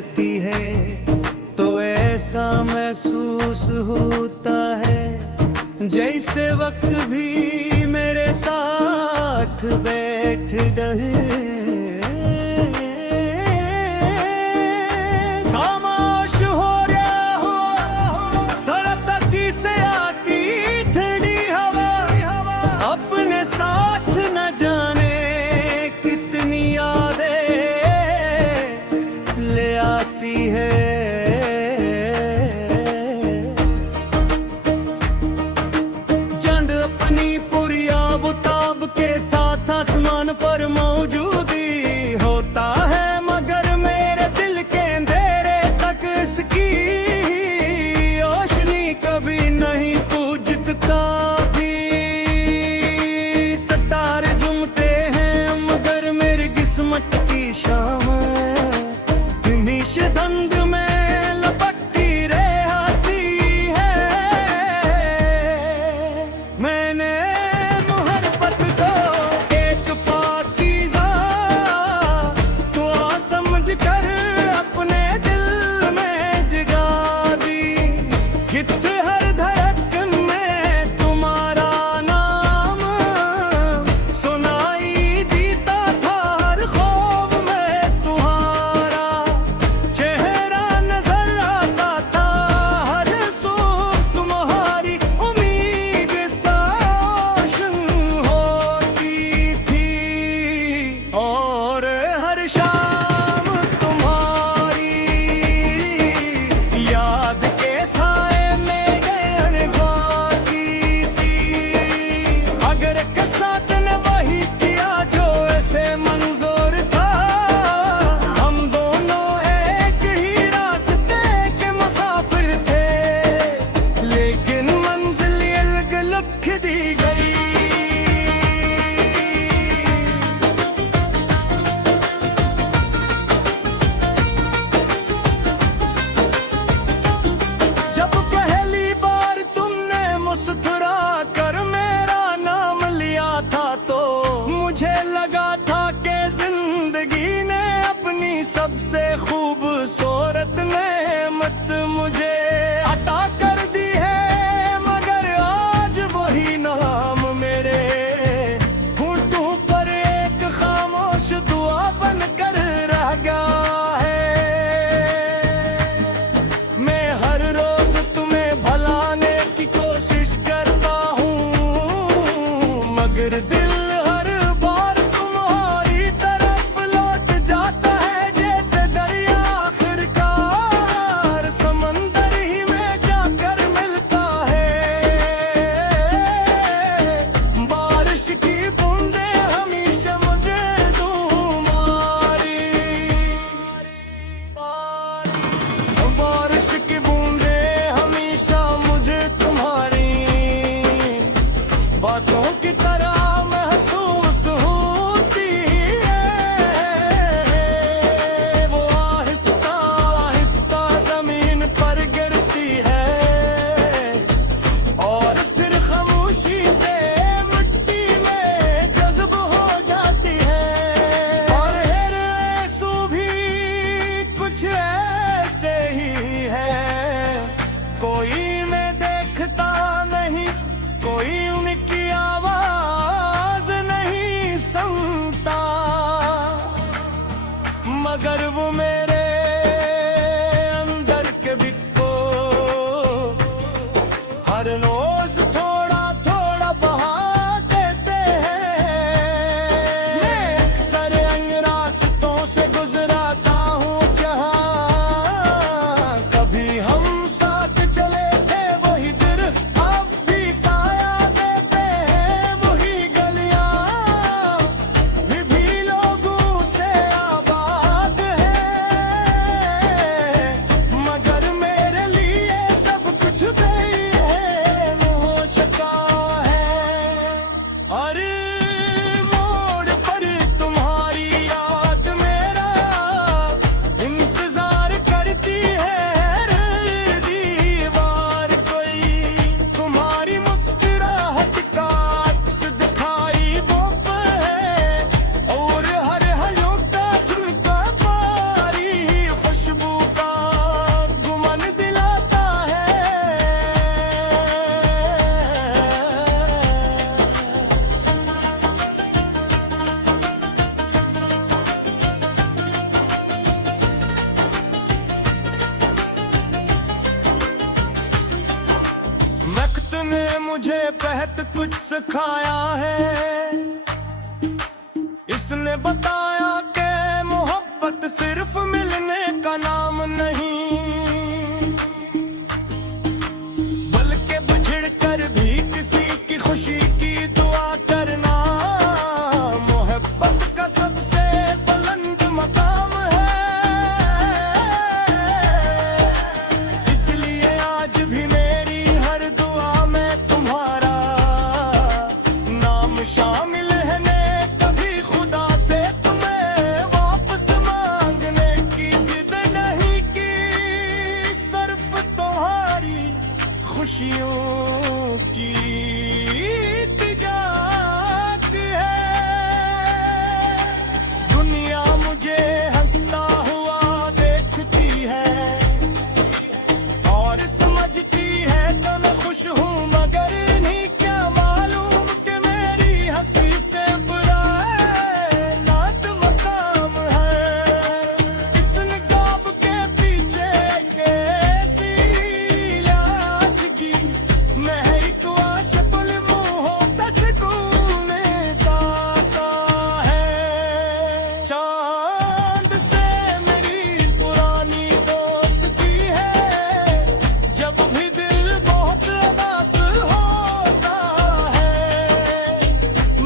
घेरती है तो ऐसा महसूस होता है जैसे वक्त भी मेरे साथ बैठ रहे। खामोश हो रहा हो सरकती से आती ठंडी हवा, अपने साथ न जाने कितनी यादें ले आती है। चंद अपनी पुरिया बुताब के साथ आसमान पर मौजूदी होता है, मगर मेरे दिल के अंधेरे तक इसकी रोशनी कभी नहीं पूजता भी। सितारे झूमते हैं मगर मेरी किस्मत की शाम निश धंध में लपटती रहती है। मैंने मोहब्बत को एक पाकीज़ा दुआ समझ कर अपने दिल में जगा दी। कित हर धड़कन में तुम्हारा नाम सुनाई देता था, हर ख्वाब में तुम्हारा चेहरा नजर आता था, हर सुबह तुम्हारी उम्मीद सा रोशन होती थी। और हर शाम तुम्हारी याद के साए में गहन गाती थी। अगर एक साथ ने वही किया जो ऐसे मंजूर था, हम दोनों एक ही रास्ते के मुसाफिर थे, लेकिन मंजिल अलग लिख दी गई। जब पहली बार तुमने मुस्कुरा कर मेरा नाम लिया था तो मुझे लगा था कि जिंदगी ने अपनी सबसे खूबसूरत नेमत मुझे अता कर दी है, मगर आज वही नाम मेरे होठों पर एक खामोश दुआ बनकर रह गया है। मैं हर रोज तुम्हें भलाने की कोशिश करता हूँ, मगर दिल हर बार तुम्हारी तरफ लौट जाता है, जैसे दरिया आखिरकार समंदर ही में जाकर मिलता है। बारिश की बूंदें हमेशा मुझे तुम्हारी, बारिश की बूंदें हमेशा मुझे तुम्हारी बातों की तरह महसूस होती है। वो आहिस्ता आहिस्ता जमीन पर गिरती है और फिर खामोशी से मिट्टी में जज्ब हो जाती है। और हर आंसू भी कुछ ऐसे ही है, कोई मैं देखता नहीं, कोई उनकी आवाज नहीं सुनता, मगर वो मेरे अंदर के बिको हर रोज थोड़ा थोड़ा बहा देते हैं। मैं अक्सर इन रास्तों से गुजराता हूँ जहाँ कभी हम साथ चले थे, वही दिल अब भी साया देते हैं। वही गलियाँ भी लोगों से आबाद है। सिखाया है। इसने बताया कि मोहब्बत सिर्फ मिलने का नाम नहीं, बल्कि बिछड़ कर भी किसी की खुशी की दुआ करना मोहब्बत का सबसे बुलंद मकाम है। इसलिए आज भी मेरी हर दुआ में तुम्हारा नाम शामिल है। ने कभी खुदा से तुम्हें वापस मांगने की जिद नहीं की, सिर्फ तुम्हारी खुशियों की जाती है। दुनिया मुझे हंसता हुआ देखती है और समझती है कि मैं खुश हूँ, मगर नहीं क्या मालूम कि मेरी हंसी से बुरा नात मकाम है। इस निकाब के पीछे कैसी लाज की महक वाशकुल मुँहों पे सुकून ताका है। चांद से मेरी पुरानी दोस्ती है, जब भी दिल बहुत उदास होता है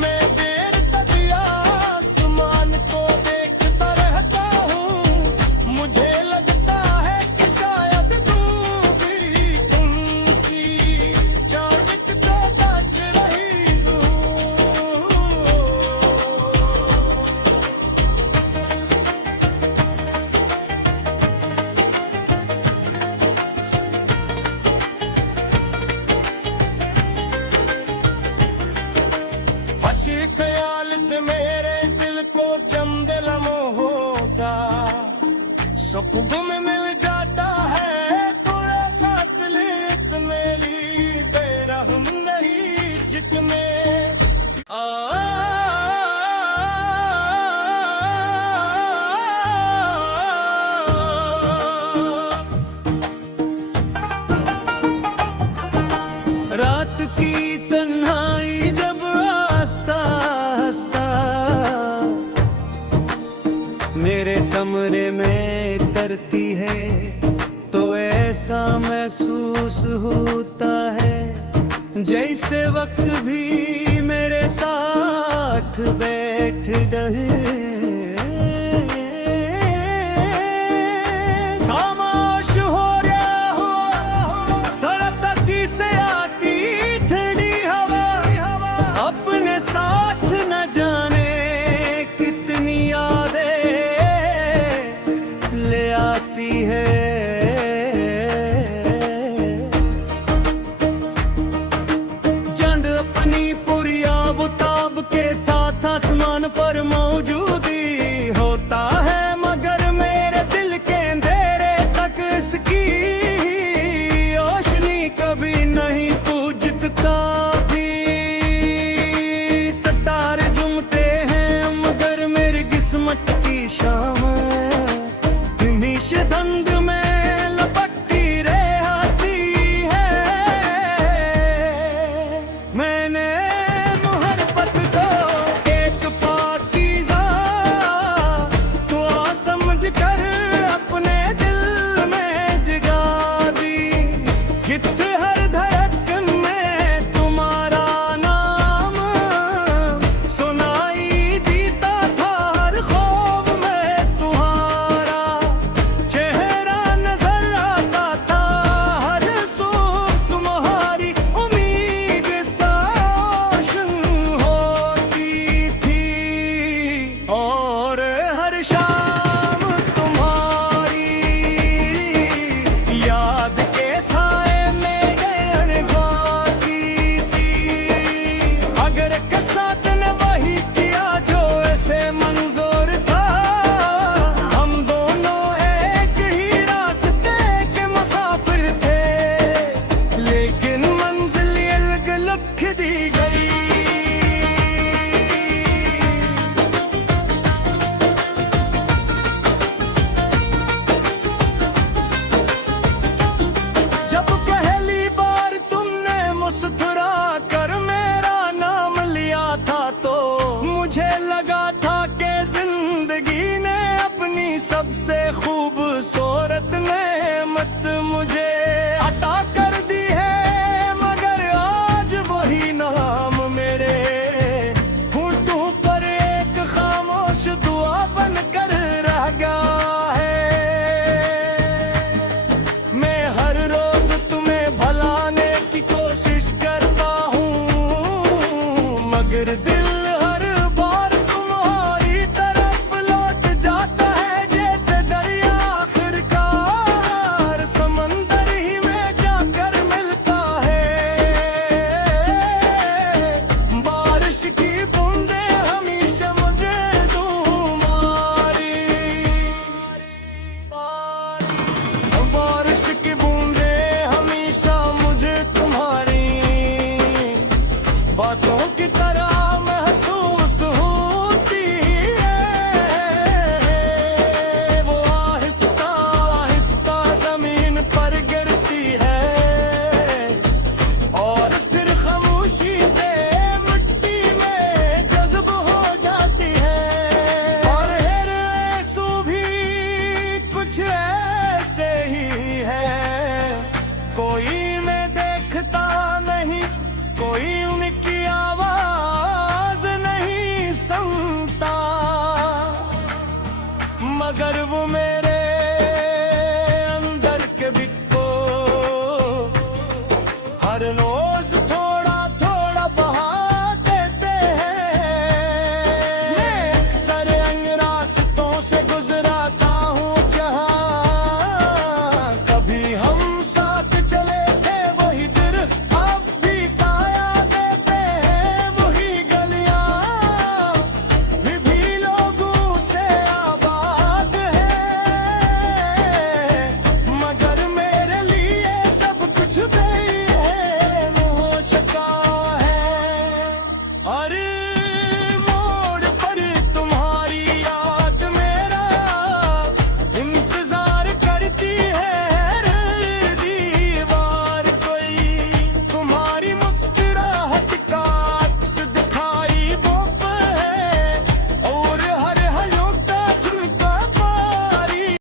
मैं देर तक आसमान को देखता रहता हूँ। मुझे लगता है कि शायद तू भी उनसी चांद को ताक रही हूँ। वशी ख्याल से मेरे दिल को चंद लम्हों का सुकून मिल जाता है। थोड़ा फासले इतने ली बेरहम नहीं जितने रात की तन्हाई जब आस्ता आस्ता मेरे कमरे में तरती है, तो ऐसा महसूस होता है जैसे वक्त भी मेरे साथ बैठ रहे। खामोश हो गया हो सरकती से आती ठंडी हवा, अपने साथ न जाने कितनी यादें ले आती है। चंद अपनी पूरी आबताब के साथ आसमान पर मौजूदी होता है, मगर मेरे दिल के अंधेरे तक इसकी रोशनी कभी नहीं पूजता भी। सितारे झूमते हैं मगर मेरी किस्मत की शाम निश धंध में लपटती रहती है। मैंने मोहब्बत को एक पाकीज़ा दुआ समझ कर अपने दिल में जगा दी। कितने हर धड़कन में तुम्हारा नाम सुनाई देता था, हर ख्वाब में तू फिर दिल